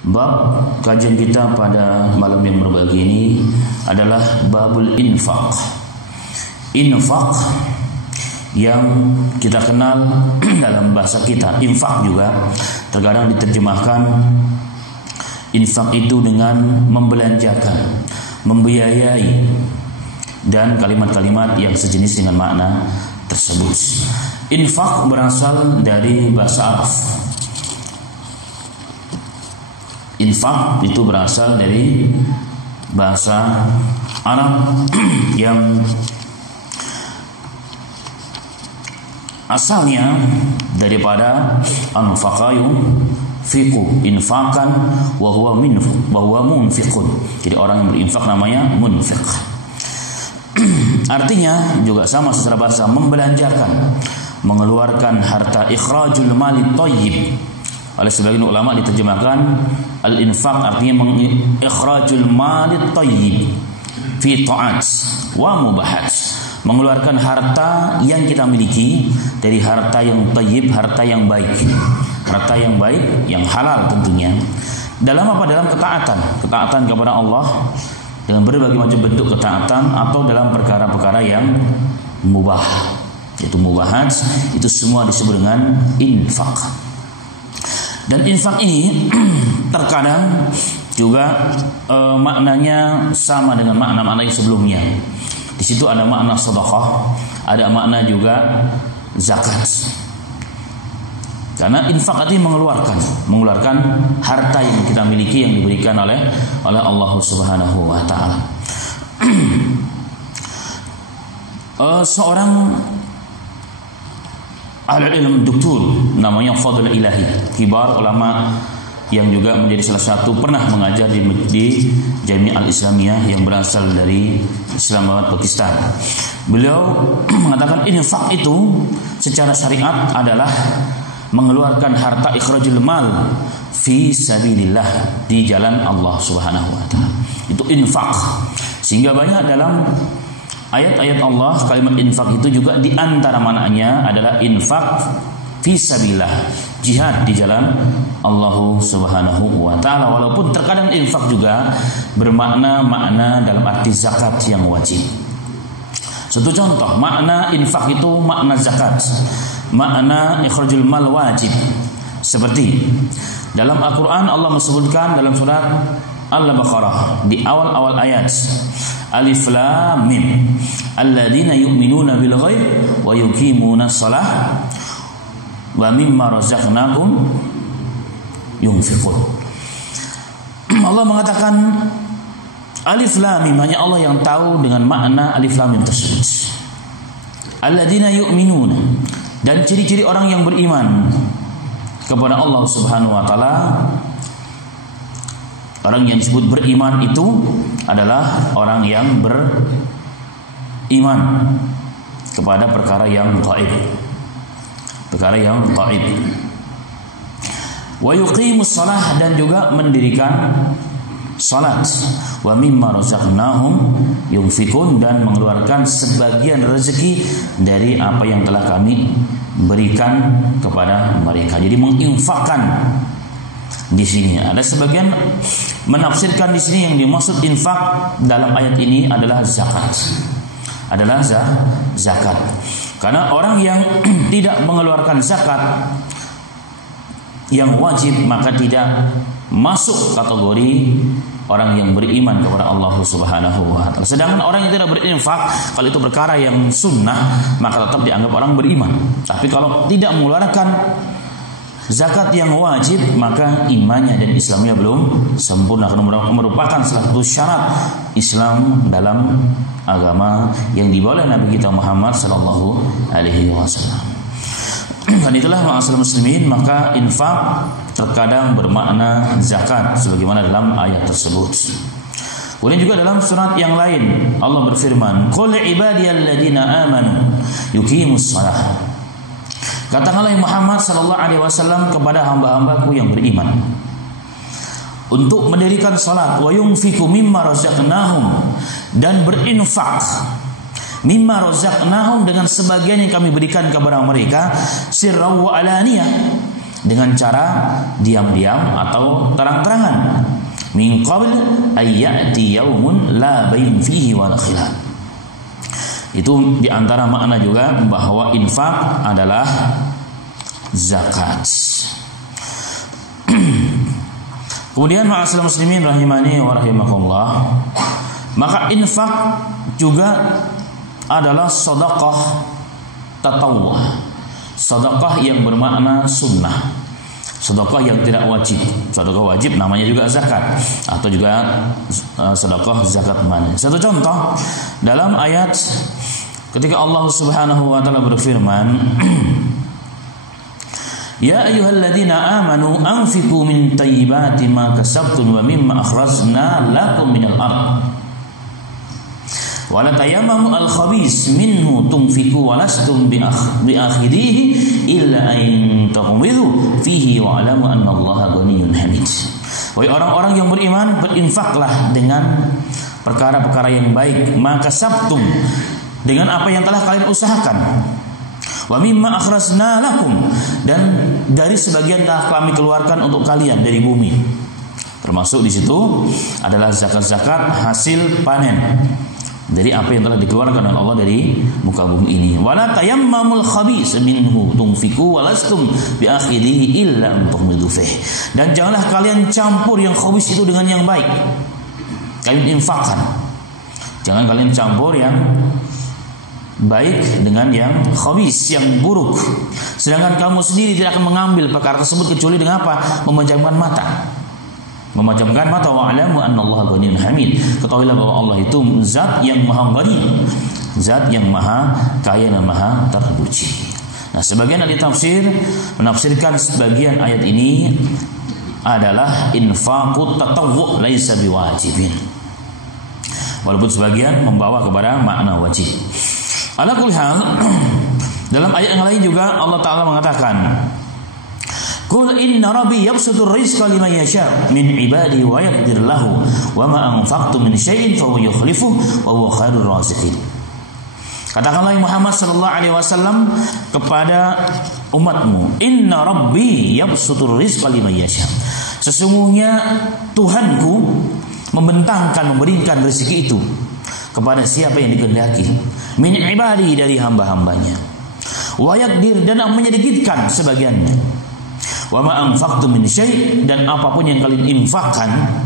Bab kajian kita pada malam yang berbahagia ini adalah babul infaq. Infaq yang kita kenal dalam bahasa kita, infak juga terkadang diterjemahkan infak itu dengan membelanjakan, membiayai, dan kalimat-kalimat yang sejenis dengan makna tersebut. Infak berasal dari bahasa Arab. Infak itu berasal dari bahasa Arab yang asalnya daripada anfaqa yunfiqu infakan wa huwa munfiqun. Jadi orang yang berinfak namanya munfiq. Artinya juga sama secara bahasa, membelanjakan, mengeluarkan harta, ikhrajul mali thayyib. Oleh sebagian ulama diterjemahkan al-infaq artinya ikhrajul mali thayyib fi ta'at wa mubahat. Mengeluarkan harta yang kita miliki dari harta yang thayyib, harta yang baik. Harta yang baik, yang halal tentunya. Dalam apa? Dalam ketaatan kepada Allah dengan berbagai macam bentuk ketaatan, atau dalam perkara-perkara yang mubah. Itu mubahat, itu semua disebut dengan infak. Dan infak ini terkadang juga maknanya sama dengan makna-makna yang sebelumnya. Di situ ada makna sedekah, ada makna juga zakat. Karena infak artinya mengeluarkan harta yang kita miliki yang diberikan oleh Allah Subhanahu wa taala. Seorang ahli ilmu doktor namanya Fadl Ilahi, kibar ulama yang juga menjadi salah satu pernah mengajar di Jami' Al-Islamiyah yang berasal dari Islamabad, Pakistan. Beliau mengatakan infak itu secara syariat adalah mengeluarkan harta, ikhrajul mal fi sabilillah, di jalan Allah Subhanahu wa taala. Itu infak. Sehingga banyak dalam ayat-ayat Allah kalimat infak itu juga di antara maknanya adalah infak fi sabilillah, jihad di jalan Allah Subhanahu wa taala. Walaupun terkadang infak juga bermakna dalam arti zakat yang wajib. Satu contoh, makna infak itu makna zakat, makna ikhrajul mal wajib. Seperti dalam Al-Qur'an Allah menyebutkan dalam surat Al-Baqarah di awal-awal ayat, Alif Lam Mim, alladzina yu'minuna bil ghaib wa yuqimuna shalah wa mimma razaqnahum yunfiqun. Allah mengatakan Alif Lam Mim, hanya Allah yang tahu dengan makna Alif Lam Mim tersebut. Alladzina yu'minuna, dan ciri-ciri orang yang beriman kepada Allah Subhanahu wa taala. Orang yang disebut beriman itu adalah orang yang beriman kepada perkara yang gaib. Perkara yang gaib. Wa yuqimus shalah, dan juga mendirikan salat. Wa mimma razaqnahum yunfikun, dan mengeluarkan sebagian rezeki dari apa yang telah kami berikan kepada mereka. Jadi menginfakkan. Di sini ada sebagian menafsirkan di sini yang dimaksud infak dalam ayat ini adalah zakat. Adalah zakat. Karena orang yang tidak mengeluarkan zakat yang wajib, maka tidak masuk kategori orang yang beriman kepada Allah Subhanahu wa taala. Sedangkan orang yang tidak berinfak, kalau itu perkara yang sunnah, maka tetap dianggap orang beriman. Tapi kalau tidak mengeluarkan zakat yang wajib, maka imannya dan Islamnya belum sempurna, karena merupakan salah satu syarat Islam dalam agama yang dibawa oleh Nabi kita Muhammad sallallahu alaihi wasallam. Dan itulah ma'asyiral muslimin, maka infak terkadang bermakna zakat sebagaimana dalam ayat tersebut. Kemudian juga dalam surat yang lain Allah berfirman, qul ibadiyalladzina amanu yuqimus shalah. Katakanlah Muhammad sallallahu alaihi wasallam kepada hamba-hambaku yang beriman untuk mendirikan salat, wa yunfiqu mimma razaqnahum, dan berinfak mimma razaqnahum, dengan sebagian yang kami berikan kepada mereka, sirran wa alaniyah, dengan cara diam-diam atau terang-terangan. min qabl ay ya'ti yaumun la bayn fihi wa la khilaf. Itu diantara makna juga bahwa infak adalah zakat. Kemudian ma'asyiral muslimin rahimani wa rahimakumullah, maka infak juga adalah sedekah tatawwu, sedekah yang bermakna sunnah, sedekah yang tidak wajib. Sedekah wajib namanya juga zakat, atau juga sedekah zakat mal. Satu contoh dalam ayat ketika Allah Subhanahu wa taala berfirman, ya ayyuhalladzina amanu anfiqu min thayyibati ma kasabtum wa mimma akhrajna lakum minal ardh wa la tayammamu al-khabis minhu tunfiqu wa lastum bi akhidhihi illa an taqmidu fihi wa alamu anna Allaha ghaniyyun hamid. Wahai orang-orang yang beriman, berinfaklah dengan perkara-perkara yang baik, maka sabtum, dengan apa yang telah kalian usahakan, wa mimma akhrajna lakum, dan dari sebagian telah kami keluarkan untuk kalian dari bumi. Termasuk di situ adalah zakat-zakat hasil panen dari apa yang telah dikeluarkan oleh Allah dari muka bumi ini. Wala tayammamul khabis minhu tunfiqu walastum biakhidhihi illa tughmidu fih. Dan janganlah kalian campur yang khabis itu dengan yang baik. Kalian infakkan. Jangan kalian campur yang baik dengan yang khabis, yang buruk. Sedangkan kamu sendiri tidak akan mengambil perkara tersebut kecuali dengan apa? Memejamkan mata. Memejamkan mata. Wa alamu annallaha ghaniyyun hamid. Ketahuilah bahwa Allah itu zat yang maha ghani, zat yang maha kaya dan maha terpuji. Nah, sebagian ahli tafsir menafsirkan sebagian ayat ini adalah infaqut tatawwu laisa biwajibin, walaupun sebagian membawa kepada makna wajib. Ala kulli hal, dalam ayat yang lain juga Allah Ta'ala mengatakan, qul inna rabbi yabsutur rizqa liman yasha min ibadihi wa yaqdir lahu wa ma anfaqtum min syai'in fa huwa yukhlifuhu wa huwa khairur raziqin. Katakanlah Muhammad sallallahu alaihi wasallam kepada umatmu, inna rabbi yabsutur rizqa liman yasha. Sesungguhnya Tuhanku membentangkan, memberikan rezeki itu kepada siapa yang dikehendaki, min ibadi, dari hamba-hambanya, wa yaqdir, dan menyedikitkan sebagiannya, wa ma anfaqtum min syai', dan apapun yang kalian infakkan,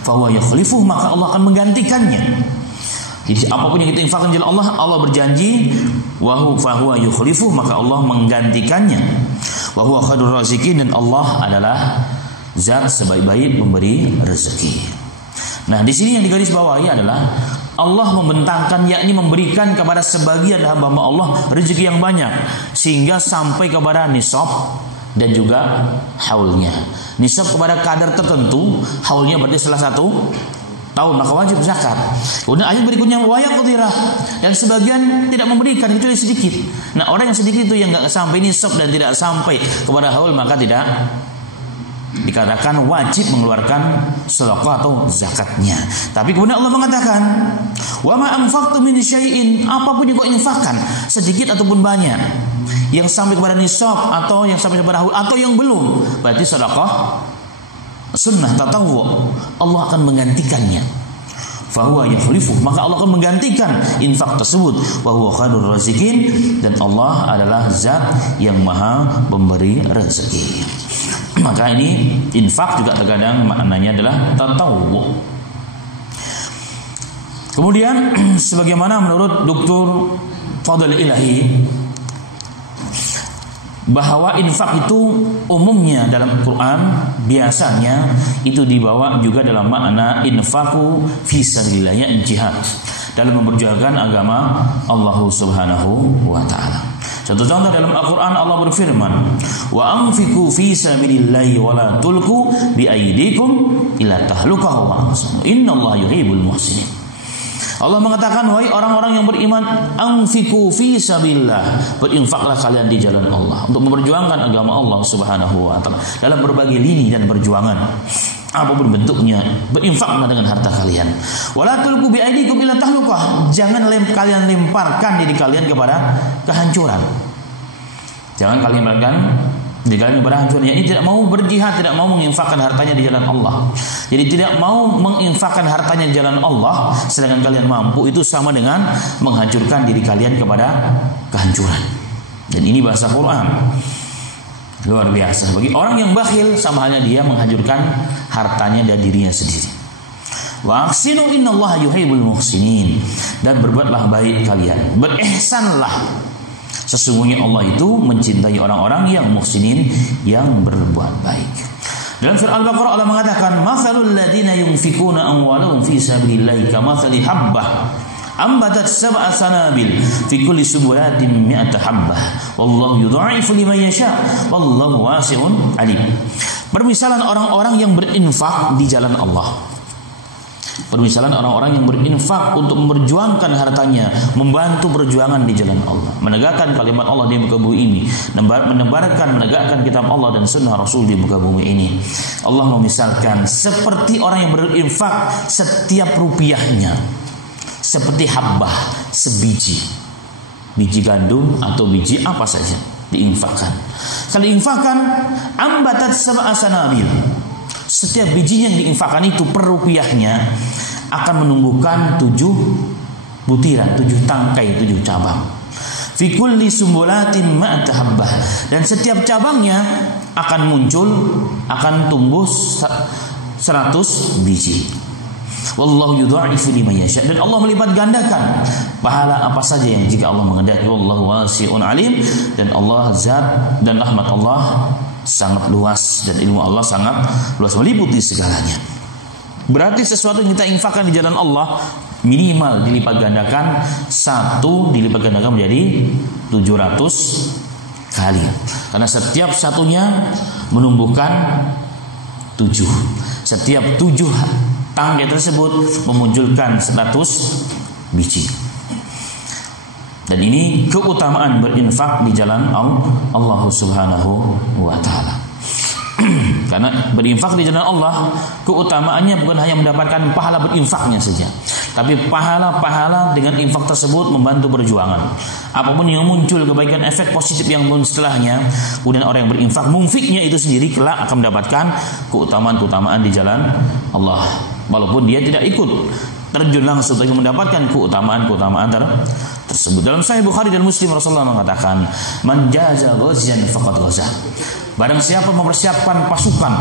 fa huwa yukhlifuh, maka Allah akan menggantikannya. Jadi apapun yang kita infakkan jalan Allah berjanji, wa huwa yukhlifuh, maka Allah menggantikannya. Wa huwa khairur raziqin, dan Allah adalah zat sebaik-baik pemberi rezeki. Nah, di sini yang digarisbawahi adalah Allah membentangkan, yakni memberikan kepada sebagian hamba Allah rezeki yang banyak sehingga sampai kepada nisab dan juga haulnya. Nisab kepada kadar tertentu, haulnya berarti salah satu tahun, maka wajib zakat. Kemudian ayat berikutnya wayaqdirah, dan sebagian tidak memberikan, kecuali sedikit. Nah, orang yang sedikit itu yang enggak sampai nisab dan tidak sampai kepada haul, maka tidak dikatakan wajib mengeluarkan sedekah atau zakatnya. Tapi kemudian Allah mengatakan, wa ma anfaqtum min syai'in, apapun yang kau infakkan, sedikit ataupun banyak, yang sampai kepada nisab atau yang sampai kepada haul atau yang belum, berarti sedekah sunnah tatawwu, Allah akan menggantikannya. Fa huwa yukhlifu, maka Allah akan menggantikan infak tersebut. Wa huwa khairur raziqin, dan Allah adalah zat yang maha pemberi rezeki. Maka ini infak juga terkadang maknanya adalah tatawwu. Kemudian sebagaimana menurut Dr. Fadl Ilahi, bahwa infak itu umumnya dalam Quran biasanya itu dibawa juga dalam makna infaku fi sabilillah, jihad dalam memperjuangkan agama Allah Subhanahu wa taala. Satu contoh dalam Al-Quran, Allah berfirman, wa anfiqu fi sabilillahi wa la tulqu bi aydikum ila tahlukah wa ahsanu innallaha yuhibbul muhsinin. Allah mengatakan, wahai orang-orang yang beriman, anfiqu fi sabilillah, berinfaklah kalian di jalan Allah untuk memperjuangkan agama Allah Subhanahu wa taala dalam berbagai lini dan perjuangan apapun bentuknya. Berinfaklah dengan harta kalian. Wala tulqu bi aydikum ila tahlukah, jangan kalian lemparkan diri kalian kepada kehancuran. Jangan kalian lemparkan di kalangan berhancur, yakni tidak mau berjihad, tidak mau menginfakkan hartanya di jalan Allah. Jadi tidak mau menginfakkan hartanya di jalan Allah sedangkan kalian mampu, itu sama dengan menghancurkan diri kalian kepada kehancuran. Dan ini bahasa Quran. Luar biasa. Bagi orang yang bakhil, sama halnya dia menghancurkan hartanya dan dirinya sendiri. Wa ahsinu innallaha yuhibbul muhsinin. Dan berbuatlah baik kalian, berihsanlah. Sesungguhnya Allah itu mencintai orang-orang yang muhsinin, yang berbuat baik. Dalam surah Al-Baqarah Allah mengatakan, "Matsalul ladzina yunfikuna amwalahum fi sabilillahi kamatsali habbah ambatat sab'a sanabil fi kulli sunbulatin mi'ata habbah wallahu yudha'ifu liman yasha wallahu wasi'un alim." Permisalan orang-orang yang berinfak di jalan Allah. Permisalan orang-orang yang berinfak untuk memperjuangkan hartanya, membantu perjuangan di jalan Allah, menegakkan kalimat Allah di muka bumi ini, menegakkan kitab Allah dan sunnah Rasul di muka bumi ini. Allah memisalkan seperti orang yang berinfak setiap rupiahnya seperti habbah, sebiji, biji gandum atau biji apa saja diinfakkan. Kalau diinfakkan ambatat sab'a sanabil, setiap bijinya yang diinfakkan itu per rupiahnya akan menumbuhkan 7 butiran, 7 tangkai, 7 cabang. Fi kulli sumbulatin ma'ata habbah, dan setiap cabangnya akan muncul, akan tumbuh 100 biji. Wallahu yudha'ifu liman yasha, dan Allah melipat gandakan pahala apa saja yang jika Allah menghendaki. Wallahu wasi'un alim, dan Allah zat dan rahmat Allah sangat luas dan ilmu Allah sangat luas, meliputi segalanya. Berarti sesuatu yang kita infakkan di jalan Allah minimal dilipat gandakan, 1 dilipat gandakan menjadi 700 kali. Karena setiap satunya menumbuhkan 7. Setiap 7 tangkai tersebut memunculkan 100 biji. Dan ini keutamaan berinfak di jalan Allah Subhanahu wa ta'ala. Karena berinfak di jalan Allah, keutamaannya bukan hanya mendapatkan pahala berinfaknya saja, tapi pahala-pahala dengan infak tersebut membantu perjuangan. Apapun yang muncul kebaikan, efek positif yang muncul setelahnya, kemudian orang yang berinfak, munfiknya itu sendiri kelak akan mendapatkan keutamaan-keutamaan di jalan Allah, walaupun dia tidak ikut terjun langsung, tapi mendapatkan keutamaan-keutamaan tersebut. Dalam Sahih Bukhari dan Muslim, Rasulullah mengatakan, "Man jaza ghazian faqad ghaza." Barang siapa mempersiapkan pasukan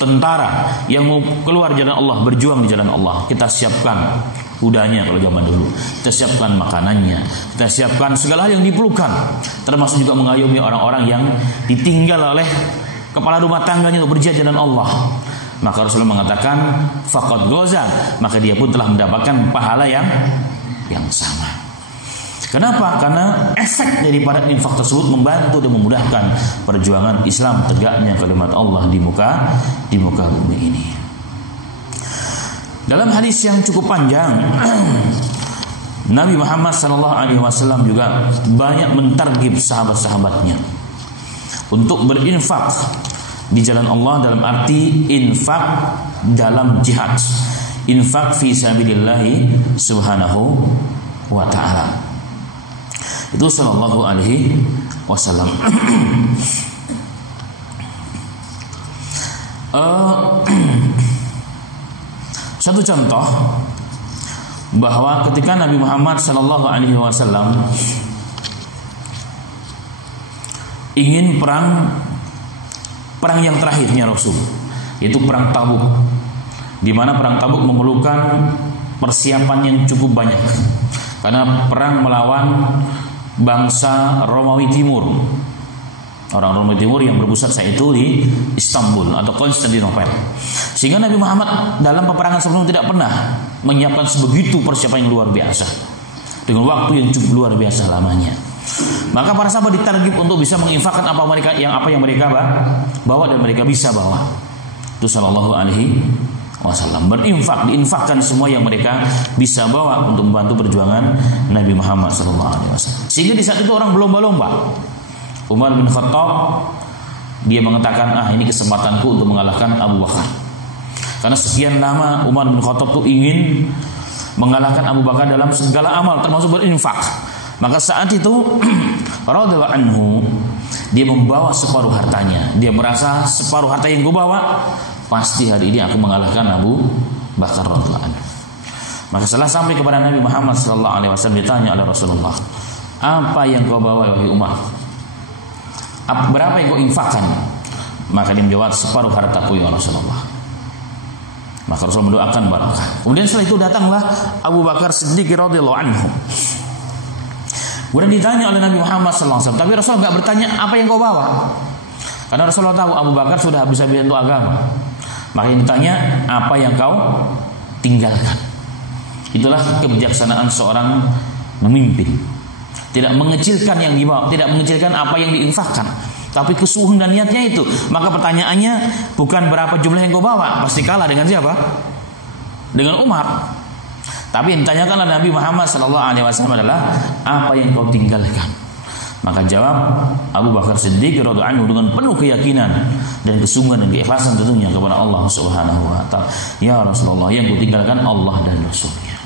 tentara yang mau keluar jalan Allah, berjuang di jalan Allah, kita siapkan kudanya kalau zaman dulu, kita siapkan makanannya, kita siapkan segala hal yang diperlukan, termasuk juga mengayomi orang-orang yang ditinggal oleh kepala rumah tangganya untuk berjihad jalan Allah. Maka Rasulullah mengatakan faqad ghaza, maka dia pun telah mendapatkan pahala yang sama. Kenapa? Karena efek daripada infak tersebut membantu dan memudahkan perjuangan Islam, tegaknya kalimat Allah di muka bumi ini. Dalam hadis yang cukup panjang, Nabi Muhammad SAW juga banyak mentarghib sahabat-sahabatnya untuk berinfak di jalan Allah, dalam arti infak dalam jihad, infak fi sabilillah subhanahu wa ta'ala. Itu sallallahu alaihi wasallam. Satu contoh bahwa ketika Nabi Muhammad sallallahu alaihi wasallam ingin perang yang terakhirnya Rasul, yaitu perang Tabuk, di mana perang Tabuk memerlukan persiapan yang cukup banyak karena perang melawan bangsa Romawi Timur, orang Romawi Timur yang berpusat saat itu di Istanbul atau Konstantinopel. Sehingga Nabi Muhammad dalam peperangan sebelumnya tidak pernah menyiapkan sebegitu persiapan yang luar biasa, dengan waktu yang cukup luar biasa lamanya. Maka para sahabat ditarghib untuk bisa menginfakkan apa yang mereka bawa dan mereka bisa bawa. Itu sallallahu alaihi wasallam, diinfakkan semua yang mereka bisa bawa untuk membantu perjuangan Nabi Muhammad sallallahu alaihi wasallam. Sehingga di saat itu orang berlomba-lomba. Umar bin Khattab dia mengatakan, ini kesempatanku untuk mengalahkan Abu Bakar. Karena sekian lama Umar bin Khattab tuh ingin mengalahkan Abu Bakar dalam segala amal, termasuk berinfak. Maka saat itu radhiyallahu anhu dia membawa separuh hartanya. Dia merasa separuh harta yang gue bawa, pasti hari ini aku mengalahkan Abu Bakar radhiyallahu anhu. Maka setelah sampai kepada Nabi Muhammad SAW, ditanya oleh Rasulullah, apa yang kau bawa wahai Umar? Berapa yang kau infakkan? Maka dia menjawab, separuh hartaku ya Rasulullah. Maka Rasul mendoakan barakah. Kemudian setelah itu datanglah Abu Bakar Siddiq radhiyallahu anhu. Kemudian ditanya oleh Nabi Muhammad SAW, tapi Rasul enggak bertanya apa yang kau bawa, karena Rasulullah tahu Abu Bakar sudah habis-habisan untuk agama. Maka yang ditanya, apa yang kau tinggalkan? Itulah kebijaksanaan seorang pemimpin. Tidak mengecilkan yang dibawa, tidak mengecilkan apa yang diinfakkan, tapi kesungguhan dan niatnya itu. Maka pertanyaannya bukan berapa jumlah yang kau bawa, pasti kalah dengan siapa? Dengan Umar. Tapi yang ditanyakan oleh Nabi Muhammad SAW adalah apa yang kau tinggalkan. Maka jawab Abu Bakar Siddiq radhiyallahu anhu dengan penuh keyakinan dan kesungguhan dan keikhlasan tentunya kepada Allah Subhanahu wa taala. Ya Rasulullah, yang kutinggalkan Allah dan Rasulnya.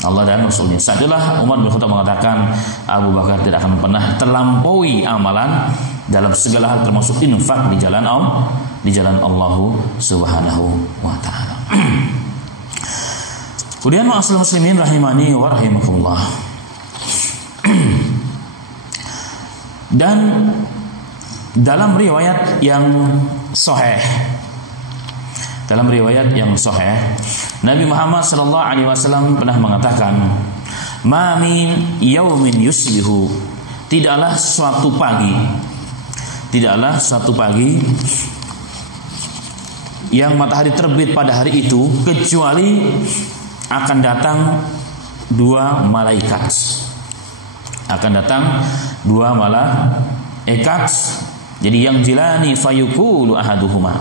Allah dan Rasulnya. Saat itulah Umar bin Khattab mengatakan, Abu Bakar tidak akan pernah terlampaui amalan dalam segala hal, termasuk infak di jalan Allah Subhanahu wa taala. Kemudian ma'asyiral muslimin rahimani wa rahimakumullah. Dan dalam riwayat yang sahih, Nabi Muhammad SAW pernah mengatakan, "Ma min yaumin yusbihu," tidaklah suatu pagi yang matahari terbit pada hari itu, kecuali akan datang dua malaikat. Jadi yang jilani fayuqulu ahaduhuma,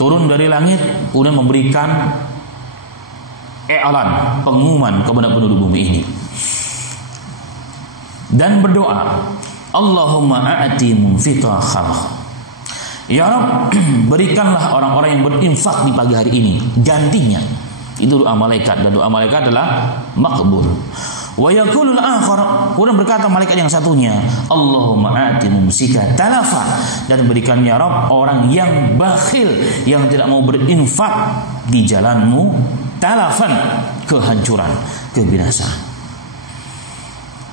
turun dari langit kemudian memberikan i'lan, pengumuman kepada penduduk bumi ini, dan berdoa, Allahumma a'ti munfiqa khalq, ya Rabb, berikanlah orang-orang yang berinfak di pagi hari ini gantinya. Itu doa malaikat, dan doa malaikat adalah makbul. Wa yaqulul akhar, kemudian berkata malaikat yang satunya, Allahumma a'ti mumsika talafa, dan berikan ya Rabb orang yang bakhil, yang tidak mau berinfak di jalanmu, talafan, kehancuran, kebinasaan.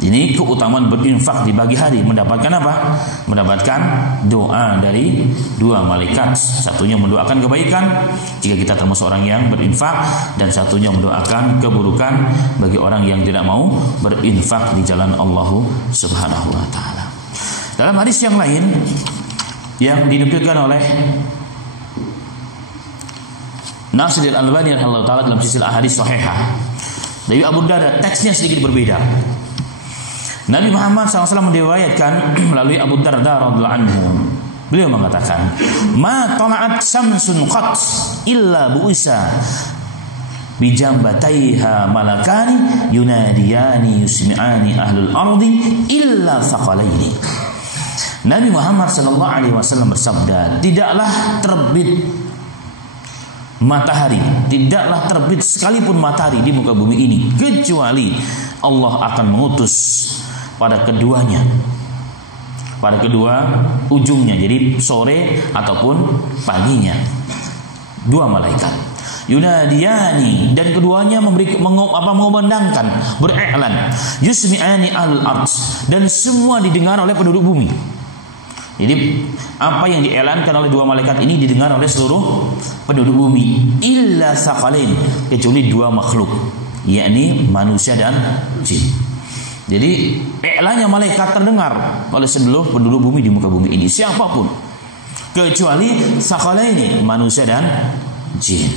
Ini keutamaan berinfak di pagi hari. Mendapatkan apa? Mendapatkan doa dari dua malaikat. Satunya mendoakan kebaikan jika kita termasuk orang yang berinfak, dan satunya mendoakan keburukan bagi orang yang tidak mau berinfak di jalan Allah Subhanahu wa taala. Dalam hadis yang lain yang dinukilkan oleh Nasir Al-Albani rahimahullah taala dalam silsilah ahadits shahihah dari Abu Darda, teksnya sedikit berbeda. Nabi Muhammad SAW meriwayatkan melalui Abu Darda radhiyallahu anhu, beliau mengatakan, "Ma tala'at samsun qat illa bu'isa bi jambataiha malakani yunadiyani yusmi'ani ahlul ardi illa thaqalaini." Nabi Muhammad SAW bersabda, tidaklah terbit matahari, tidaklah terbit sekalipun matahari di muka bumi ini, kecuali Allah akan mengutus pada kedua ujungnya, jadi sore ataupun paginya, dua malaikat yunadiyani, dan keduanya mengumandangkan, beriklan, yusmi'ani al-ard, dan semua didengar oleh penduduk bumi. Jadi apa yang dielankan oleh dua malaikat ini didengar oleh seluruh penduduk bumi, illa saqalain, kecuali dua makhluk, yakni manusia dan jin. Jadi iklannya malaikat terdengar oleh seluruh penduduk bumi di muka bumi ini, siapapun, kecuali saqalaini, manusia dan jin.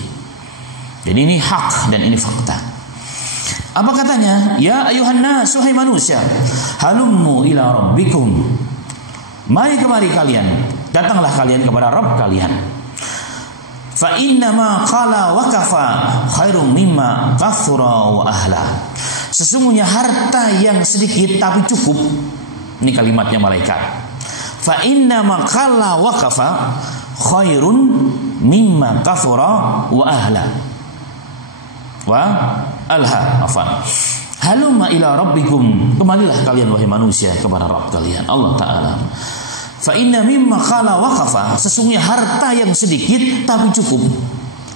Jadi ini hak dan ini fakta. Apa katanya? Ya ayuhan nas, wahai manusia, halummu ila rabbikum, mari kemari kalian, datanglah kalian kepada Rabb kalian. Fa inna ma qala wa kafa khairum mimma kathura wa ahla. Sesungguhnya harta yang sedikit tapi cukup, ini kalimatnya malaikat. Fa inna ma qala wa kafa khairun mimma kathura wa ahla. Wa alha, afan. Halumma ila rabbikum, kembalilah kalian wahai manusia kepada Rabb kalian Allah Ta'ala. Fa inna mimma khala waqafa, sesungguhnya harta yang sedikit tapi cukup,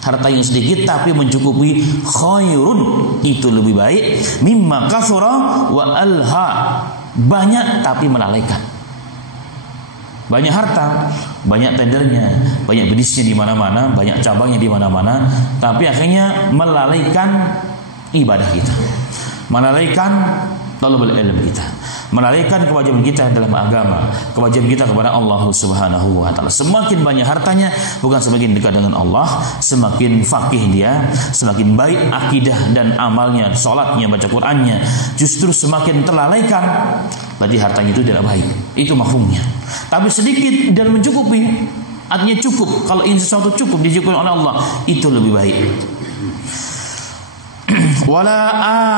harta yang sedikit tapi mencukupi, khairun, itu lebih baik, mimma kathura wa alha, banyak tapi melalaikan. Banyak harta, banyak tendernya, banyak bisnisnya di mana-mana, banyak cabangnya di mana-mana, tapi akhirnya melalaikan ibadah kita, melalaikan talabul ilm kita, melalaikan kewajiban kita dalam agama, kewajiban kita kepada Allah Subhanahu wa Ta'ala. Semakin banyak hartanya, bukan semakin dekat dengan Allah, semakin faqih dia, semakin baik akidah dan amalnya, salatnya, baca Qur'annya, justru semakin terlalaikan, berarti hartanya itu tidak baik. Itu mafhumnya. Tapi sedikit dan mencukupi, artinya cukup. Kalau ini sesuatu cukup, dicukupi oleh Allah, itu lebih baik. Wala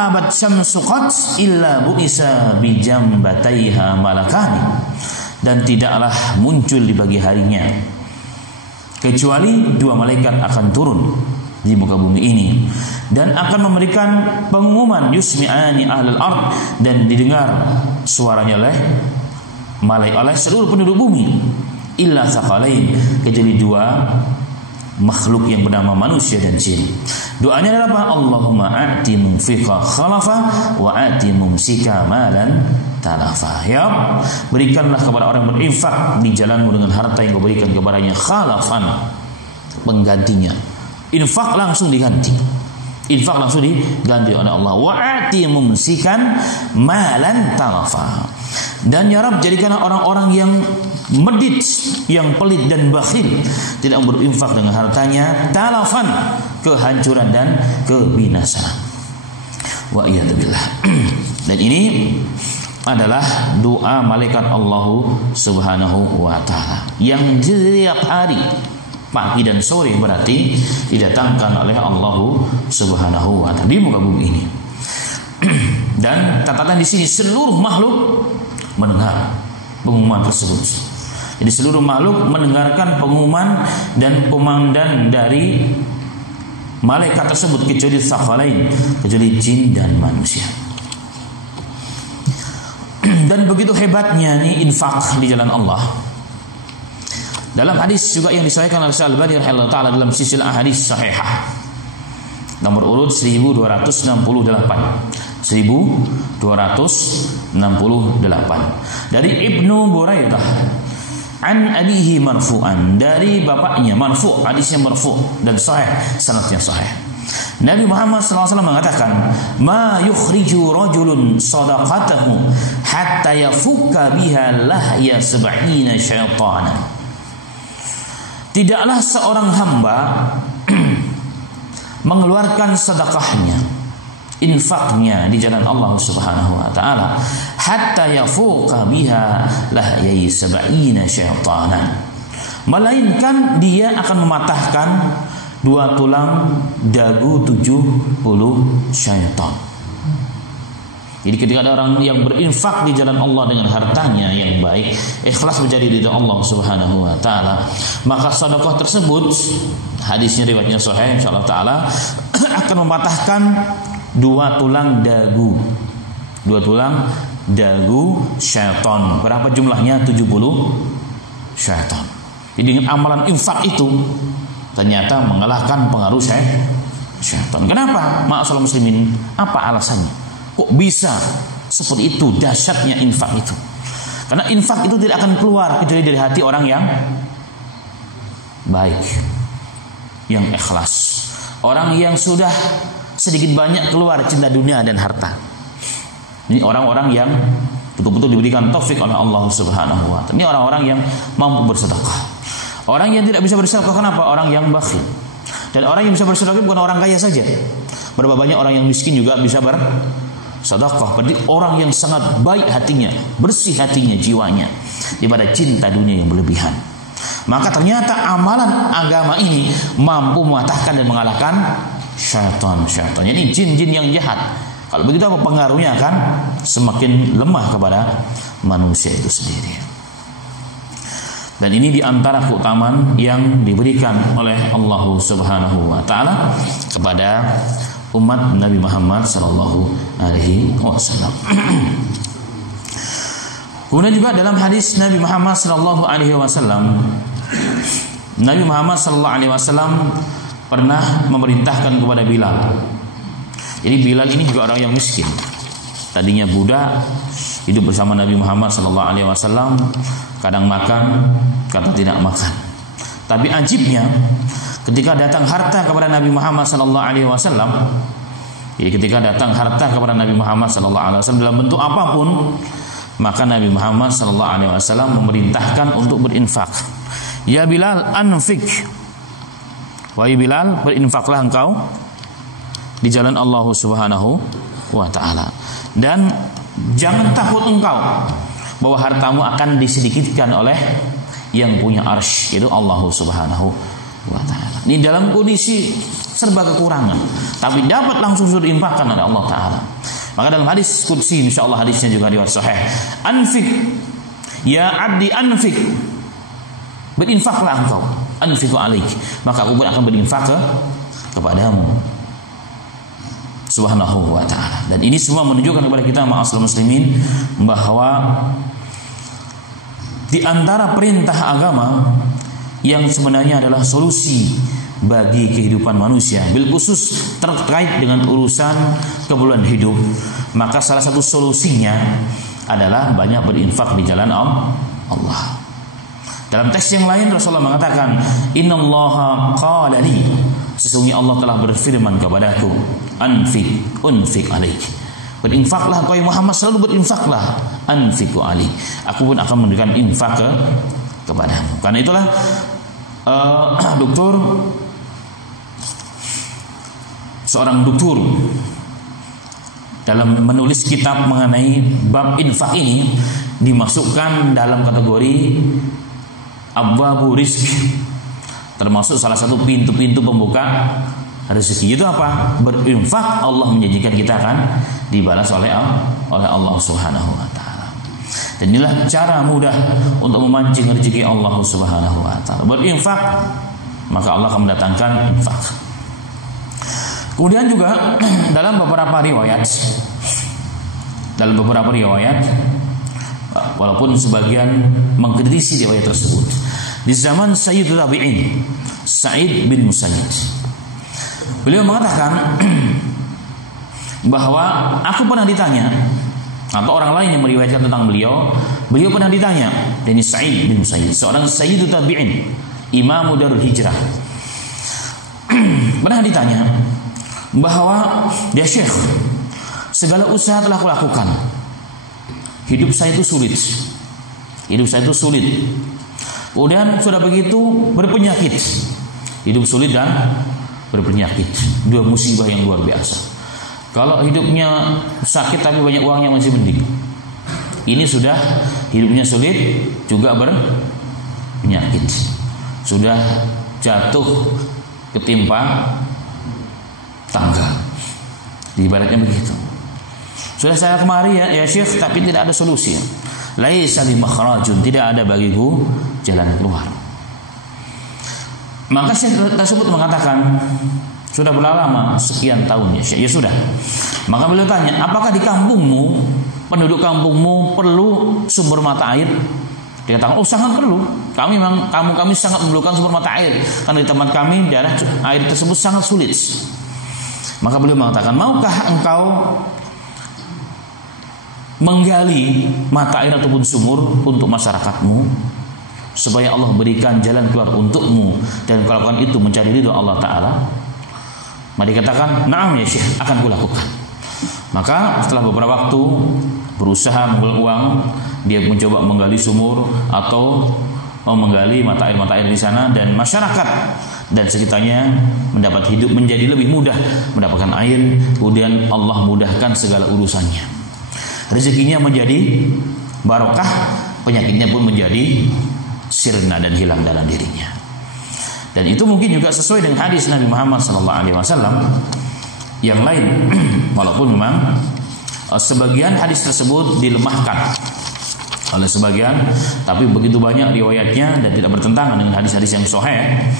abat syamsu qat illa bu'isa bi jambataiha malakani, dan tidaklah muncul di pagi harinya kecuali dua malaikat akan turun di muka bumi ini dan akan memberikan pengumuman, yusmi'ani ahlul ard, dan didengar suaranya oleh seluruh penduduk bumi, illa tsaqalain, kecuali dua makhluk yang bernama manusia dan jin. Doanya adalah apa? Allahumma a'ti munfiqa khalafa wa a'ti mumsika malan talafa. Ya, berikanlah kepada orang yang berinfak di jalanmu dengan harta yang kau berikan kepadanya khalafan, penggantinya. Infak langsung diganti, infak langsung diganti oleh Allah. Wa a'ti mumsikan malan talafa, dan ya Rabb, jadikanlah orang-orang yang medit, yang pelit dan bakhil, tidak berinfak dengan hartanya, talafan, kehancuran dan kebinasaan. Wa iyadzubillah. Dan ini adalah doa malaikat Allah Subhanahu wa Ta'ala yang setiap hari, pagi dan sore, berarti didatangkan oleh Allah Subhanahu wa Ta'ala di muka bumi ini. Dan catatan di sini, seluruh makhluk mendengar pengumuman tersebut. Jadi seluruh makhluk mendengarkan pengumuman dan komandan dari malaikat tersebut, kecuali tsaqalain, kecuali jin dan manusia. Dan begitu hebatnya nih infak di jalan Allah. Dalam hadis juga yang disahihkan oleh Syekh Al-Albani rahimahullah taala dalam silsilah ahadits sahihah, nomor urut 1268 dari Ibnu Buraidah an abihi marfu'an, dari bapaknya marfu', hadisnya marfu' dan sahih, sanadnya sahih. Nabi Muhammad SAW mengatakan, ma yukhriju rajulun sadaqatahu hatta yafukka biha lahya 70 syaitanan. Tidaklah seorang hamba mengeluarkan sedekahnya, infaknya di jalan Allah Subhanahu wa Ta'ala, hatta yafuqa biha lahyai 70 syaitanan, melainkan dia akan mematahkan 2 tulang dagu 70 syaitan. Jadi ketika ada orang yang berinfak di jalan Allah dengan hartanya yang baik, ikhlas menjadi ridha Allah Subhanahu wa Ta'ala, maka sedekah tersebut, hadisnya riwayatnya sahih insyaallah taala, akan mematahkan 2 tulang dagu syaitan. Berapa jumlahnya? 70 syaitan. Jadi dengan amalan infak itu ternyata mengalahkan pengaruh syaitan. Kenapa? Ma'asal muslimin, apa alasannya? Kok bisa seperti itu dahsyatnya infak itu? Karena infak itu tidak akan keluar kecuali dari hati orang yang baik, yang ikhlas, orang yang sudah sedikit banyak keluar cinta dunia dan harta. Ini orang-orang yang betul-betul diberikan taufik oleh Allah Subhanahu wa Ta'ala. Ini orang-orang yang mampu bersedekah. Orang yang tidak bisa bersedekah, kenapa? Orang yang bakhil. Dan orang yang bisa bersedekah bukan orang kaya saja. Berapa banyak orang yang miskin juga bisa bersedekah. Berarti orang yang sangat baik hatinya, bersih hatinya, jiwanya, daripada cinta dunia yang berlebihan. Maka ternyata amalan agama ini mampu mematahkan dan mengalahkan syaitan. Jadi jin-jin yang jahat, kalau begitu apa pengaruhnya akan semakin lemah kepada manusia itu sendiri. Dan ini diantara keutamaan yang diberikan oleh Allah Subhanahu wa Ta'ala kepada umat Nabi Muhammad sallallahu alaihi wasallam. Kemudian juga dalam hadis Nabi Muhammad sallallahu alaihi wasallam, Nabi Muhammad sallallahu alaihi wasallam pernah memerintahkan kepada Bilal. Jadi Bilal ini juga orang yang miskin. Tadinya budak, hidup bersama Nabi Muhammad sallallahu alaihi wasallam, kadang makan, kadang tidak makan. Tapi ajibnya, ketika datang harta kepada Nabi Muhammad sallallahu alaihi wasallam, jadi ketika datang harta kepada Nabi Muhammad sallallahu alaihi wasallam dalam bentuk apapun, maka Nabi Muhammad sallallahu alaihi wasallam memerintahkan untuk berinfak. Ya Bilal, anfik. Wahai Bilal, berinfaklah engkau di jalan Allah Subhanahu wa taala. Dan jangan takut engkau bahwa hartamu akan disedikitkan oleh yang punya arsy, yaitu Allah Subhanahu wa taala. Ini dalam kondisi serba kekurangan, tapi dapat langsung sudah diinfakkan oleh Allah taala. Maka dalam hadis qudsi, insyaallah hadisnya juga riwayat sahih, anfik ya abdi anfik, berinfaklah engkau, anfiku alaik, maka aku pun akan berinfak kepadamu, subhanahu wa ta'ala. Dan ini semua menunjukkan kepada kita ma'asyiral muslimin bahwa di antara perintah agama yang sebenarnya adalah solusi bagi kehidupan manusia, bil khusus terkait dengan urusan keperluan hidup, maka salah satu solusinya adalah banyak berinfak di jalan Allah. Dalam teks yang lain Rasulullah mengatakan, innallaha qala li, sesungguhnya Allah telah berfirman kepadaku, unfik alaik, berinfaklah kau Muhammad, selalu berinfaklah, anfiku alaik, aku pun akan memberikan infak kepadamu. Karena itulah seorang doktor dalam menulis kitab mengenai bab infak ini dimasukkan dalam kategori abwabu rizki, termasuk salah satu pintu-pintu pembuka rezeki. Itu apa? Berinfak, Allah menjanjikan kita akan dibalas oleh Allah Subhanahu wa taala. Dan inilah cara mudah untuk memancing rezeki Allah Subhanahu wa taala. Berinfak, maka Allah akan mendatangkan infak. Kemudian juga dalam beberapa riwayat, walaupun sebagian mengkritisi riwayat tersebut, di zaman Sayyidul Tabi'in Sa'id bin Musayyib, beliau mengatakan bahwa aku pernah ditanya, atau orang lain yang meriwayatkan tentang beliau pernah ditanya, dan ini Sa'id bin Musayyib, seorang Sayyidul Tabi'in, Imam Darul Hijrah, pernah ditanya bahwa dia Syekh, segala usaha telah kulakukan, hidup saya itu sulit, kemudian sudah begitu berpenyakit, hidup sulit dan berpenyakit, dua musibah yang luar biasa. Kalau hidupnya sakit tapi banyak uangnya masih mending. Ini sudah hidupnya sulit juga berpenyakit, sudah jatuh ketimpa tangga, ibaratnya begitu. Sudah saya kemari ya Syekh, tapi tidak ada solusi. Laisa li makhrajun, tidak ada bagiku jalan keluar. Maka Syekh tersebut mengatakan, sudah berapa lama? Sekian tahun ya Syekh. Ya sudah. Maka beliau tanya, apakah di kampungmu, penduduk kampungmu perlu sumber mata air? Dia katakan, oh sangat perlu. Kami sangat memerlukan sumber mata air, karena di tempat kami daerah air tersebut sangat sulit. Maka beliau mengatakan, maukah engkau menggali mata air ataupun sumur untuk masyarakatmu, supaya Allah berikan jalan keluar untukmu, dan kalau lakukan itu mencari ridho Allah Ta'ala? Maka dikatakan, na'am ya Syekh, akan kulakukan. Maka setelah beberapa waktu berusaha mengumpulkan uang, dia mencoba menggali sumur atau menggali mata air di sana, dan masyarakat dan sekitarnya mendapat hidup menjadi lebih mudah, mendapatkan air, kemudian Allah mudahkan segala urusannya, rezekinya menjadi barokah, penyakitnya pun menjadi sirna dan hilang dalam dirinya. Dan itu mungkin juga sesuai dengan hadis Nabi Muhammad SAW yang lain, walaupun memang sebagian hadis tersebut dilemahkan oleh sebagian, tapi begitu banyak riwayatnya dan tidak bertentangan dengan hadis-hadis yang sahih.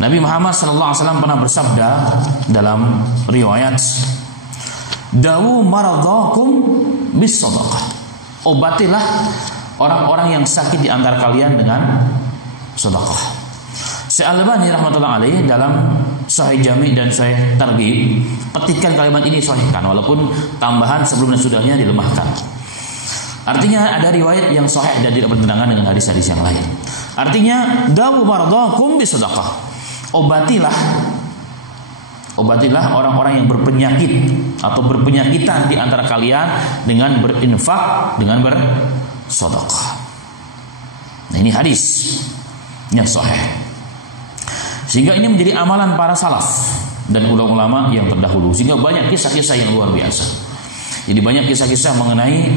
Nabi Muhammad SAW pernah bersabda dalam riwayat, "Dawu maradakum bis shadaqah." Obatilah orang-orang yang sakit di antara kalian dengan sedekah. Syekh Al-Albani rahmatullah alaih dalam Sahih Jami' dan Sahih Targhib petikan kalimat ini sahihkan, walaupun tambahan sebelum dan sudahnya dilemahkan. Artinya ada riwayat yang sahih dan tidak bertentangan dengan hadis-hadis yang lain. Artinya dawu maradakum bis shadaqah. Obatilah orang-orang yang berpenyakit atau berpenyakitan di antara kalian dengan berinfak, dengan bersedekah. Nah, ini hadis yang sahih. Sehingga ini menjadi amalan para salaf dan ulama-ulama yang terdahulu. Sehingga banyak kisah-kisah yang luar biasa. Jadi banyak kisah-kisah mengenai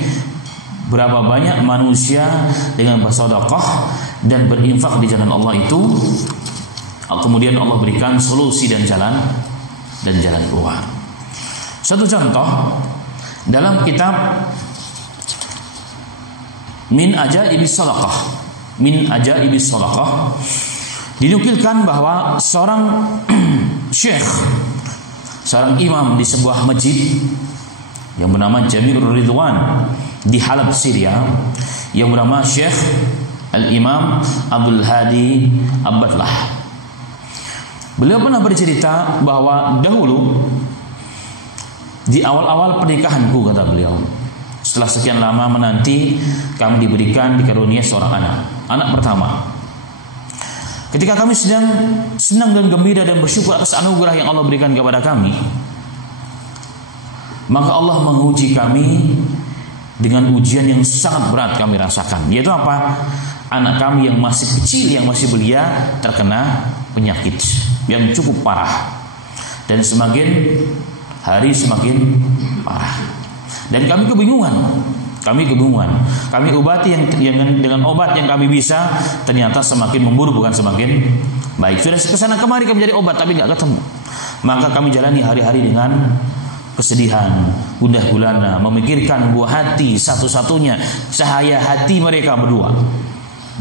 berapa banyak manusia dengan bersedekah dan berinfak di jalan Allah itu, kemudian Allah berikan solusi dan jalan keluar. Satu contoh dalam kitab Min Ajaibis Shadaqah dinukilkan bahwa seorang syekh, seorang imam di sebuah masjid yang bernama Jami'ur Ridwan di Halab, Syria, yang bernama Syekh Al-Imam Abdul Hadi Abdullah. Beliau pernah bercerita bahwa dahulu di awal-awal pernikahanku, kata beliau, setelah sekian lama menanti, kami diberikan dikarunia seorang anak pertama. Ketika kami sedang senang dan gembira dan bersyukur atas anugerah yang Allah berikan kepada kami, maka Allah menguji kami dengan ujian yang sangat berat kami rasakan. Yaitu apa? Anak kami yang masih kecil, yang masih belia, terkena penyakit yang cukup parah, dan semakin hari semakin parah. Dan kami kebingungan. Kami obati yang dengan obat yang kami bisa, ternyata semakin memburuk bukan semakin baik. Sudah kesana kemari kami cari obat tapi nggak ketemu. Maka kami jalani hari-hari dengan kesedihan, gundah gulana, memikirkan buah hati satu-satunya, cahaya hati mereka berdua.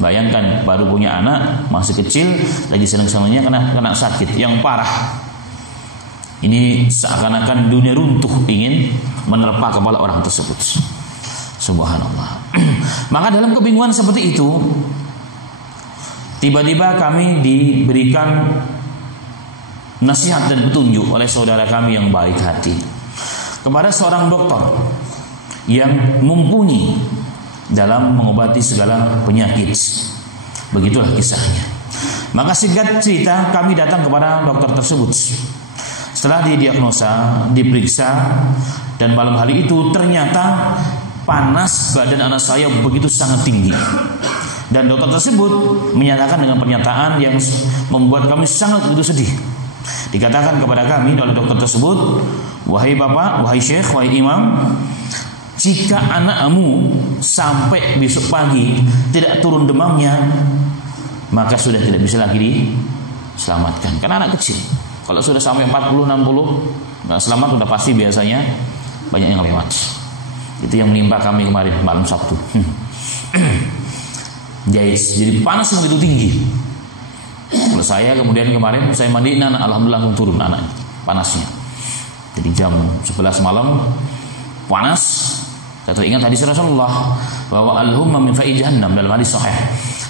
Bayangkan baru punya anak, masih kecil, lagi senang-senangnya kena sakit yang parah. Ini seakan-akan dunia runtuh ingin menerpa kepala orang tersebut. Subhanallah. Maka dalam kebingungan seperti itu, tiba-tiba kami diberikan nasihat dan petunjuk oleh saudara kami yang baik hati kepada seorang dokter yang mumpuni dalam mengobati segala penyakit. Begitulah kisahnya. Maka singkat cerita, kami datang kepada dokter tersebut. Setelah didiagnosa, diperiksa, dan malam hari itu ternyata panas badan anak saya begitu sangat tinggi. Dan dokter tersebut menyatakan dengan pernyataan yang membuat kami sangat begitu sedih. Dikatakan kepada kami oleh dokter tersebut, "Wahai bapak, wahai syekh, wahai imam, jika anakmu sampai besok pagi tidak turun demamnya, maka sudah tidak bisa lagi diselamatkan." Karena anak kecil, kalau sudah sampai 40-60 nggak selamat, sudah pasti biasanya banyak yang lewat. Itu yang menimpa kami kemarin malam Sabtu. Jadi panas yang begitu tinggi. Kalau saya kemudian kemarin saya mandiin anak, alhamdulillah langsung turun anak panasnya. Jadi jam 11 malam panas. Saya teringat hadis Rasulullah bahwa al-humma min fa'i jahannam, dalam hadis sahih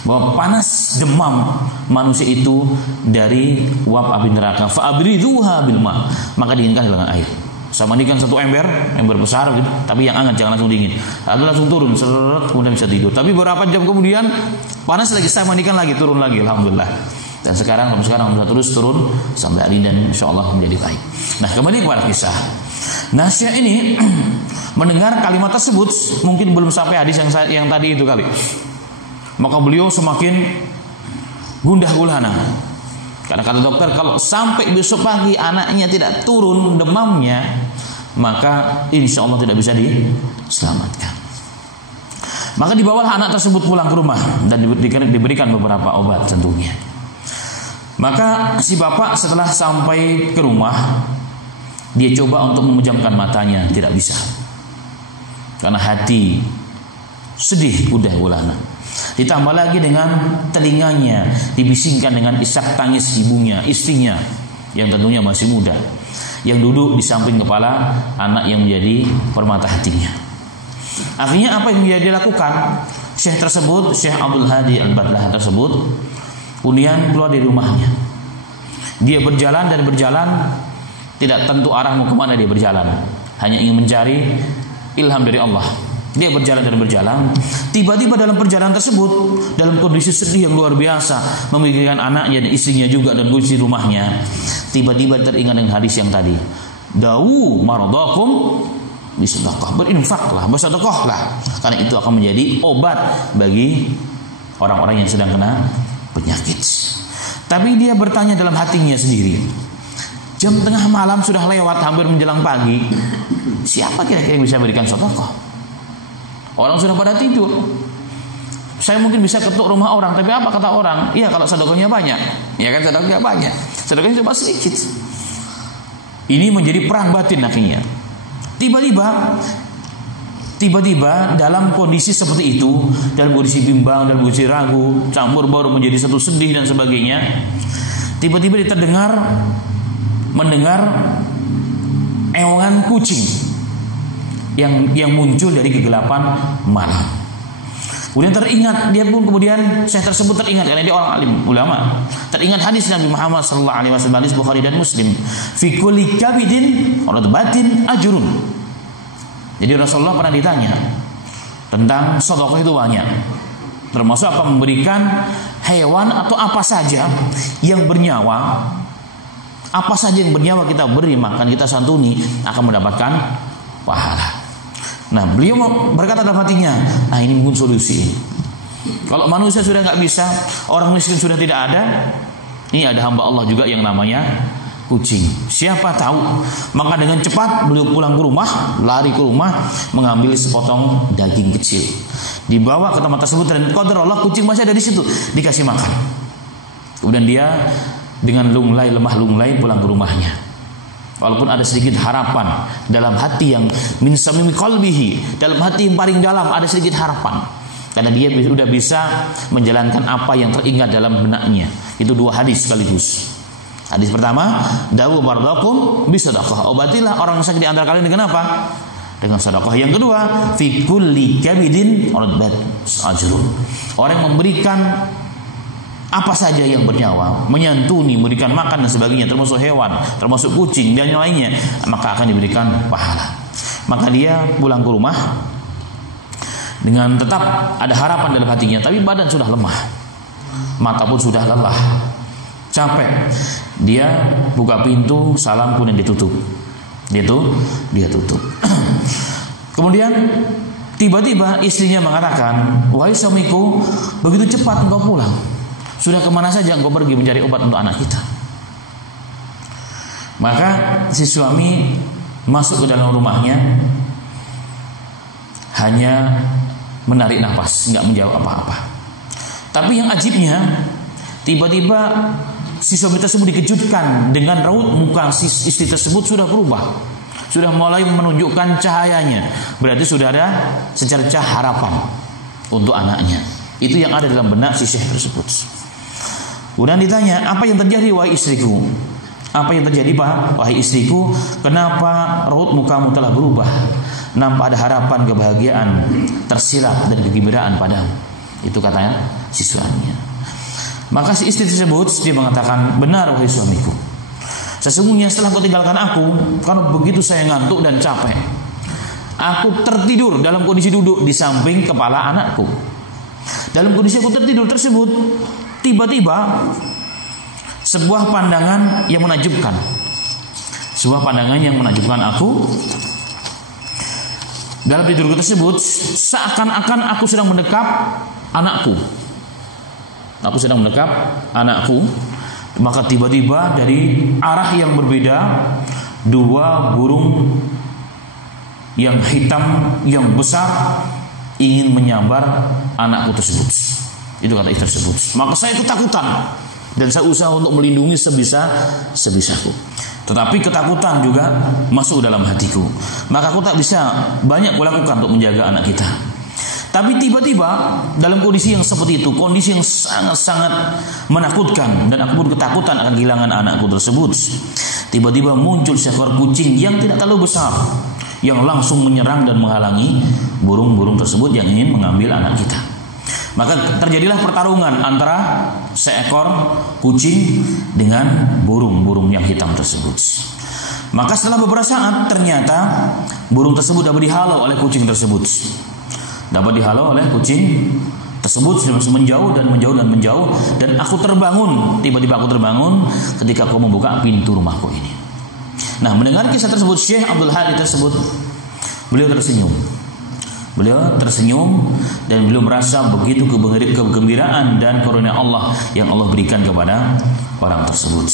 bahwa panas demam manusia itu dari uap api neraka. Fa'abridhuha bil ma', maka dinginkan dengan air. Saya mandikan satu ember besar gitu, tapi yang hangat, jangan langsung dingin. Lalu langsung turun, seret, kemudian bisa tidur. Tapi beberapa jam kemudian panas lagi, saya mandikan lagi, turun lagi, alhamdulillah. Dan sekarang bisa terus turun sampai hari dan insyaallah menjadi baik. Nah, kembali kepada kisah. Nah, Syekh ini mendengar kalimat tersebut, mungkin belum sampai hadis yang tadi itu kali. Maka beliau semakin gundah gulana. Karena kata dokter, kalau sampai besok pagi anaknya tidak turun demamnya, maka insya Allah tidak bisa diselamatkan. Maka dibawalah anak tersebut pulang ke rumah dan diberikan beberapa obat tentunya. Maka si bapak setelah sampai ke rumah, dia coba untuk memejamkan matanya, tidak bisa. Karena hati sedih udah gulana. Ditambah lagi dengan telinganya dibisingkan dengan isak tangis ibunya, istrinya yang tentunya masih muda, yang duduk di samping kepala anak yang menjadi permata hatinya. Akhirnya apa yang dia dilakukan? Syekh tersebut, Syekh Abdul Hadi Al-Badlah tersebut, kemudian keluar dari rumahnya. Dia berjalan dan berjalan, tidak tentu arah mau kemana dia berjalan, hanya ingin mencari ilham dari Allah. Dia berjalan dan berjalan. Tiba-tiba dalam perjalanan tersebut, dalam kondisi sedih yang luar biasa, memikirkan anaknya dan istrinya juga dan kondisi rumahnya, tiba-tiba teringat dengan hadis yang tadi, dawu maradakum bisedekah, berinfaklah, bersedekahlah, karena itu akan menjadi obat bagi orang-orang yang sedang kena penyakit. Tapi dia bertanya dalam hatinya sendiri, jam tengah malam sudah lewat, hampir menjelang pagi, siapa kira-kira yang bisa berikan sedekah? Orang sudah pada tidur. Saya mungkin bisa ketuk rumah orang, tapi apa kata orang? Iya, kalau sedekahnya banyak. Ya kan, sedekahnya banyak, sedekahnya cuma sedikit. Ini menjadi perang batin akhirnya. Tiba-tiba dalam kondisi seperti itu, dalam kondisi bimbang, dalam kondisi ragu, campur baru menjadi satu sedih dan sebagainya, tiba-tiba dia mendengar ewangan kucing yang muncul dari kegelapan malam. Kemudian teringat, saya tersebut teringat, karena dia orang alim ulama, teringat hadis Nabi Muhammad sallallahu alaihi wasallam, hadis Bukhari dan Muslim, fi kulli kabidin radbatin ajrun. Jadi Rasulullah pernah ditanya tentang sedekah itu banyak, termasuk apa, memberikan hewan atau apa saja yang bernyawa. Apa saja yang bernyawa kita beri makan, kita santuni, akan mendapatkan pahala. Nah, beliau berkata dalam hatinya, ini mungkin solusi. Kalau manusia sudah nggak bisa, orang miskin sudah tidak ada, ini ada hamba Allah juga yang namanya kucing. Siapa tahu? Maka dengan cepat beliau pulang ke rumah, lari ke rumah, mengambil sepotong daging kecil, dibawa ke tempat tersebut, dan qadar Allah kucing masih ada di situ, dikasih makan. Kemudian dia dengan lemah lunglai pulang ke rumahnya. Walaupun ada sedikit harapan dalam hati yang min samimi qalbihi, dalam hati yang paling dalam ada sedikit harapan, karena dia sudah bisa menjalankan apa yang teringat dalam benaknya. Itu dua hadis sekaligus. Hadis pertama, dawu bardakum bisedekah, obatilah orang sakit di antara kalian dengan apa? Dengan sedekah. Yang kedua, fi kulli kabidin radbat ajrun, orang yang memberikan apa saja yang bernyawa, menyantuni, memberikan makan dan sebagainya, termasuk hewan, termasuk kucing dan yang lainnya, maka akan diberikan pahala. Maka dia pulang ke rumah dengan tetap ada harapan dalam hatinya, tapi badan sudah lemah, mata pun sudah lelah, capek. Dia buka pintu, salam pun yang ditutup. Dia tutup. Kemudian tiba-tiba istrinya mengatakan, wahai suamiku, begitu cepat engkau pulang, sudah kemana saja engkau pergi mencari obat untuk anak kita? Maka si suami masuk ke dalam rumahnya, hanya menarik nafas, nggak menjawab apa-apa. Tapi yang ajibnya, tiba-tiba si suami tersebut dikejutkan dengan raut muka si istri tersebut sudah berubah, sudah mulai menunjukkan cahayanya. Berarti sudah ada secercah harapan untuk anaknya. Itu yang ada dalam benak si syekh tersebut. Kemudian ditanya, apa yang terjadi wahai istriku? Apa yang terjadi Pak? Wahai istriku, kenapa raut mukamu telah berubah? Nampak ada harapan, kebahagiaan, tersirat dan kegembiraan padamu. Itu katanya si suaminya. Maka si istri tersebut dia mengatakan, benar wahai suamiku, sesungguhnya setelah kau tinggalkan aku, karena begitu saya ngantuk dan capek, aku tertidur dalam kondisi duduk di samping kepala anakku. Dalam kondisi aku tertidur tersebut, tiba-tiba sebuah pandangan yang menakjubkan, aku dalam tidurku tersebut, seakan-akan aku sedang mendekap anakku. Maka tiba-tiba dari arah yang berbeda, dua burung yang hitam yang besar ingin menyambar anakku tersebut. Itu kata istri tersebut. Maka saya ketakutan dan saya usaha untuk melindungi sebisaku. Tetapi ketakutan juga masuk dalam hatiku. Maka aku tak bisa banyak kulakukan untuk menjaga anak kita. Tapi tiba-tiba dalam kondisi yang seperti itu, kondisi yang sangat-sangat menakutkan, dan aku pun ketakutan akan kehilangan anakku tersebut. Tiba-tiba muncul seekor kucing yang tidak terlalu besar, yang langsung menyerang dan menghalangi burung-burung tersebut yang ingin mengambil anak kita. Maka terjadilah pertarungan antara seekor kucing dengan burung-burung yang hitam tersebut. Maka setelah beberapa saat, ternyata burung tersebut dapat dihalau oleh kucing tersebut. Dapat dihalau oleh kucing tersebut, menjauh dan menjauh, dan aku terbangun. Tiba-tiba aku terbangun ketika aku membuka pintu rumahku ini. Nah, mendengar kisah tersebut, Syekh Abdul Hadi tersebut, beliau tersenyum dan beliau merasa begitu kegembiraan dan karunia Allah yang Allah berikan kepada orang tersebut.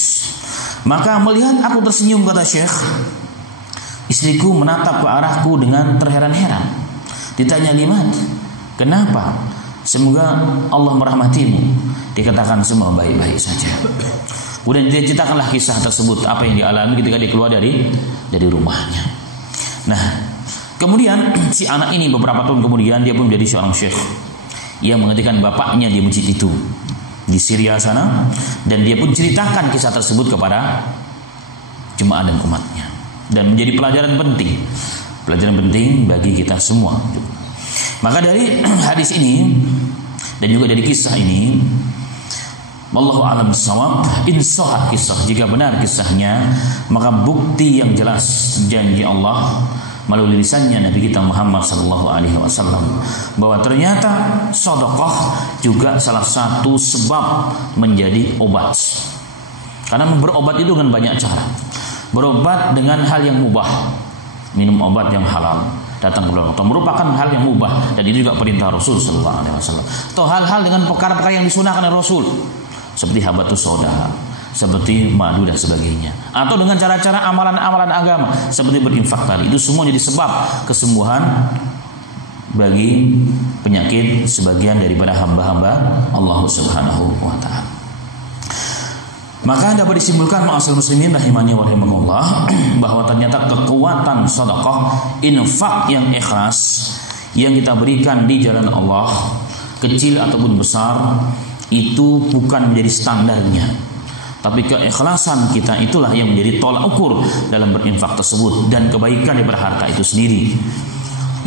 Maka melihat aku tersenyum, kata Syekh, istriku menatap ke arahku dengan terheran-heran. Ditanya, limat, kenapa? Semoga Allah merahmatimu. Dikatakan semua baik-baik saja. Kemudian dia ceritakanlah kisah tersebut, apa yang dialami ketika dia keluar dari rumahnya. Nah, kemudian si anak ini beberapa tahun kemudian dia pun menjadi seorang syekh yang menggantikan bapaknya di masjid itu di Syria sana, dan dia pun ceritakan kisah tersebut kepada jemaah dan umatnya, dan menjadi pelajaran penting bagi kita semua. Maka dari hadis ini dan juga dari kisah ini, wallahu a'lam bishawab, insah kisah, jika benar kisahnya, maka bukti yang jelas janji Allah melalui lisannya Nabi kita Muhammad sallallahu alaihi wasallam bahwa ternyata sedekah juga salah satu sebab menjadi obat. Karena berobat itu dengan banyak cara. Berobat dengan hal yang mubah, minum obat yang halal, datang ke dokter, merupakan hal yang mubah, dan itu juga perintah Rasul sallallahu alaihi wasallam. Atau hal-hal dengan perkara-perkara yang disunahkan oleh Rasul, seperti habatus sauda, seperti madu dan sebagainya, atau dengan cara-cara amalan-amalan agama seperti berinfak tadi. Itu semua jadi sebab kesembuhan bagi penyakit sebagian daripada hamba-hamba Allah Subhanahu wa taala. Maka dapat disimpulkan ma'asyiral muslimin rahimani wa rahimakumullah, bahwa ternyata kekuatan sedekah, infak yang ikhlas yang kita berikan di jalan Allah, kecil ataupun besar, itu bukan menjadi standarnya, tapi keikhlasan kita itulah yang menjadi tolak ukur dalam berinfak tersebut, dan kebaikan daripada harta itu sendiri.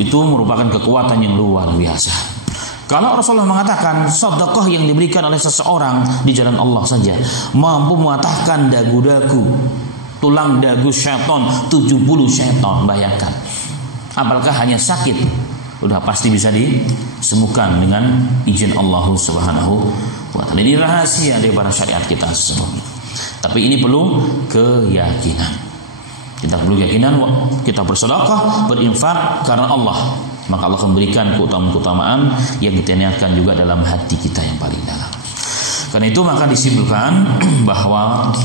Itu merupakan kekuatan yang luar biasa. Kalau Rasulullah mengatakan sedekah yang diberikan oleh seseorang di jalan Allah saja mampu mematahkan dagu-dagu, tulang dagu syaitan 70 syaitan, bayangkan. Apakah hanya sakit, udah pasti bisa disembuhkan dengan izin Allah Subhanahu wa taala. Ini rahasia daripada syariat kita sesungguhnya. Tapi ini perlu keyakinan. Kita perlu keyakinan, kita bersedekah, berinfak karena Allah, maka Allah akan memberikan keutamaan-keutamaan yang kita niatkan juga dalam hati kita yang paling dalam. Karena itu maka disimpulkan bahwa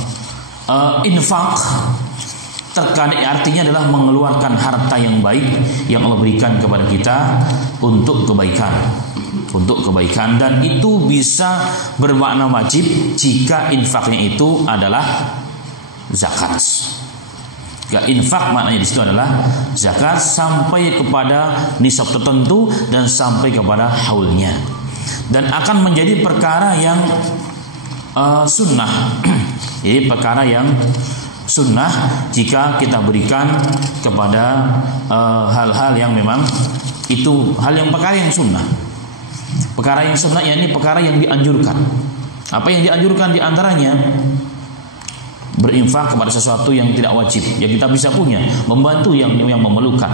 infak terkadang artinya adalah mengeluarkan harta yang baik yang Allah berikan kepada kita untuk kebaikan, dan itu bisa bermakna wajib jika infaknya itu adalah zakat. Jika infak maknanya di situ adalah zakat sampai kepada nisab tertentu dan sampai kepada haulnya, dan akan menjadi perkara yang sunnah. Jadi perkara yang sunnah jika kita berikan kepada hal-hal yang memang itu perkara yang sunnah. Perkara yang sunnah yakni perkara yang dianjurkan. Apa yang dianjurkan di antaranya berinfak kepada sesuatu yang tidak wajib, yang kita bisa punya, membantu yang memerlukan,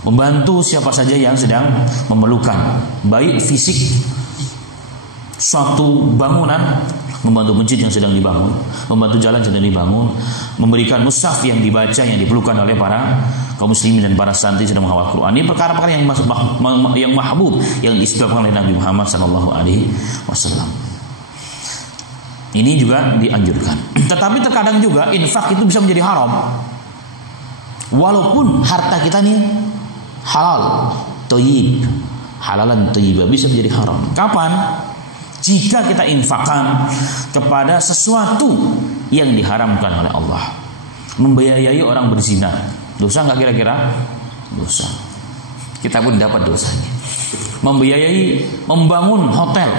membantu siapa saja yang sedang memerlukan, baik fisik suatu bangunan, membantu masjid yang sedang dibangun, membantu jalan yang sedang dibangun, memberikan mushaf yang dibaca yang diperlukan oleh para kaum muslimin dan para santri sedang menghafal Quran. Ini perkara-perkara yang mahbub yang disebutkan oleh Nabi Muhammad sallallahu alaihi wasallam. Ini juga dianjurkan. Tetapi terkadang juga infak itu bisa menjadi haram, walaupun harta kita ini halal, thayyib, halalan thayyibah, bisa menjadi haram. Kapan? Jika kita infakkan kepada sesuatu yang diharamkan oleh Allah. Membiayai orang berzina, dosa nggak kira-kira? Dosa. Kita pun dapat dosanya. membiayai membangun hotel.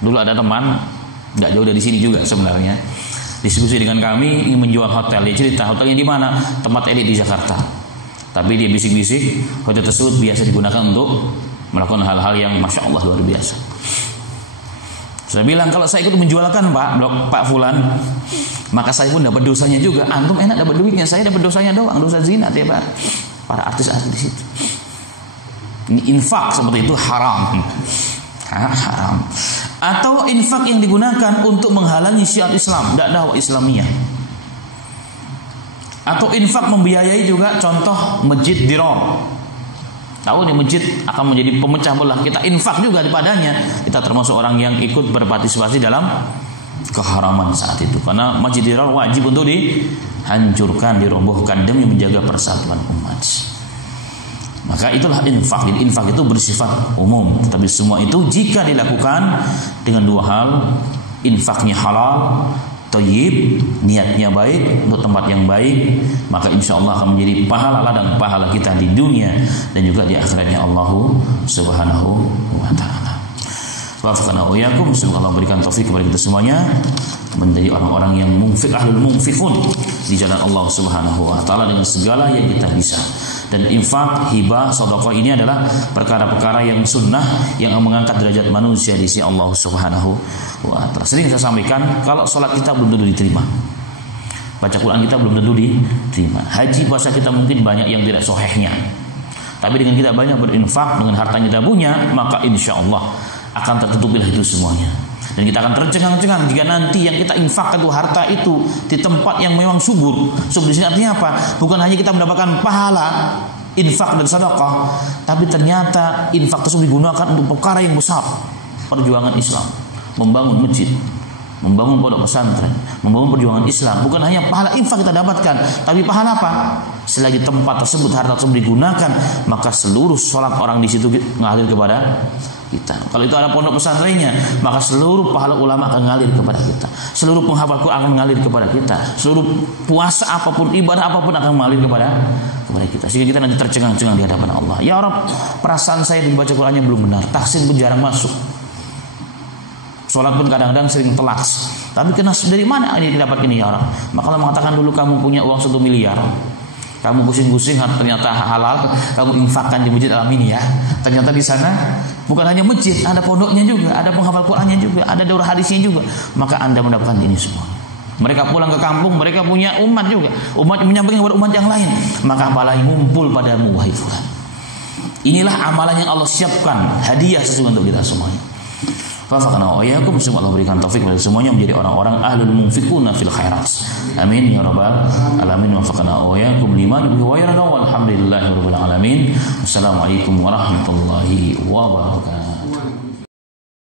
Dulu ada teman nggak jauh dari sini juga sebenarnya, diskusi dengan kami ingin menjual hotel. Dia cerita hotelnya di mana, tempat elit di Jakarta. Tapi dia bisik-bisik hotel tersebut biasa digunakan untuk melakukan hal-hal yang masya Allah luar biasa. Saya bilang kalau saya ikut menjualkan Pak Fulan, maka saya pun dapat dosanya juga. Antum enak dapat duitnya, saya dapat dosanya doang, dosa zina tiap hari. Para artis-artis di situ. Ini infak seperti itu haram. Haram. Atau infak yang digunakan untuk menghalangi syiar Islam, dakwah Islamiyah. Atau infak membiayai juga, contoh masjid Dirar. Tahu nih masjid akan menjadi pemecah belah, kita infak juga padanya. Kita termasuk orang yang ikut berpartisipasi dalam keharaman saat itu. Karena masjid Dirar wajib untuk dihancurkan, dirobohkan demi menjaga persatuan umat. Maka itulah infak. Jadi infak itu bersifat umum, tapi semua itu jika dilakukan dengan dua hal, infaknya halal, thayyib, niatnya baik untuk tempat yang baik, maka insya Allah akan menjadi pahala ladang pahala kita di dunia dan juga di akhiratnya Allah Subhanahu wa taala. Wafaqana wa iyyakum, semoga Allah berikan taufik kepada kita semuanya menjadi orang-orang yang ahlul munfikun di jalan Allah Subhanahu wa taala dengan segala yang kita bisa. Dan infak, hibah, sedekah ini adalah perkara-perkara yang sunnah yang mengangkat derajat manusia di sisi Allah Subhanahu wa taala. Sering saya sampaikan, kalau sholat kita belum tentu diterima, baca Quran kita belum tentu diterima, haji puasa kita mungkin banyak yang tidak sahihnya. Tapi dengan kita banyak berinfak dengan harta yang kita punya, maka insya Allah akan tertutupilah itu semuanya. Dan kita akan tercengang-cengang jika nanti yang kita infakkan itu harta itu di tempat yang memang subur. Subur di sini artinya apa? Bukan hanya kita mendapatkan pahala infak dan sedekah, tapi ternyata infak tersebut digunakan untuk perkara yang besar, perjuangan Islam, membangun masjid, membangun pondok pesantren, membangun perjuangan Islam. Bukan hanya pahala infak kita dapatkan, tapi pahala apa? Selagi tempat tersebut, harta tersebut digunakan, maka seluruh sholat orang di situ mengalir kepada kita. Kalau itu ada pondok pesantrennya, maka seluruh pahala ulama akan mengalir kepada kita. Seluruh penghafal Quran akan mengalir kepada kita. Seluruh puasa apapun, ibadah apapun akan mengalir kepada kita. Sehingga kita nanti tercengang-cengang di hadapan Allah. Ya Rabb, perasaan saya dibaca Qurannya belum benar. Tahsin pun jarang masuk. Sholat pun kadang-kadang sering telat. Tapi dari mana ini dapat ini ya Rabb? Maka Allah mengatakan dulu kamu punya uang 1 miliar. Kamu pusing-pusing ternyata halal, kamu infakkan di masjid Al-Amin ya. Ternyata di sana bukan hanya masjid, ada pondoknya juga, ada penghafal Qurannya juga, ada daurah hadisnya juga. Maka Anda mendapatkan ini semua. Mereka pulang ke kampung, mereka punya umat juga. Umat menyampaikan kepada umat yang lain. Maka apalagi ngumpul padamu wahai fulan. Inilah amalan yang Allah siapkan, hadiah sesungguhnya untuk kita semuanya. Wafaqana wa iyyakum, semoga Allah berikan taufik kepada semuanya menjadi orang-orang ahlul munfikuna fil khairat. Amin ya rabbal alamin. Wafaqana wa iyyakum liman bihi wa yarda walhamdulillahi rabbil alamin. Wassalamualaikum warahmatullahi wabarakatuh.